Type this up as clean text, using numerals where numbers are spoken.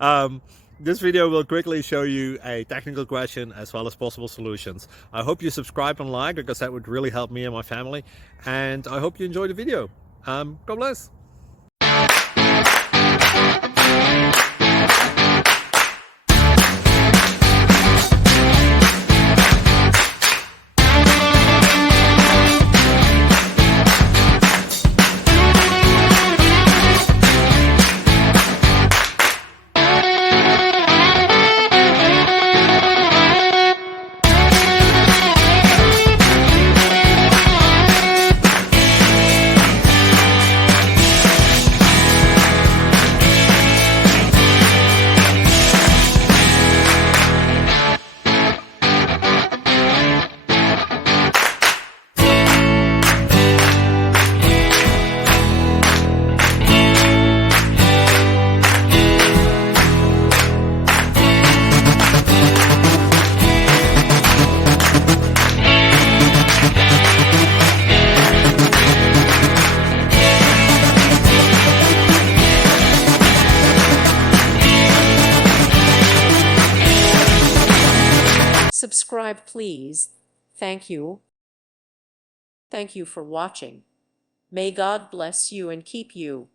um, this video will quickly show you a technical question as well as possible solutions. I hope you subscribe and like, because that would really help me and my family. And I hope you enjoy the video. God bless. Subscribe, please. Thank you. Thank you for watching. May God bless you and keep you.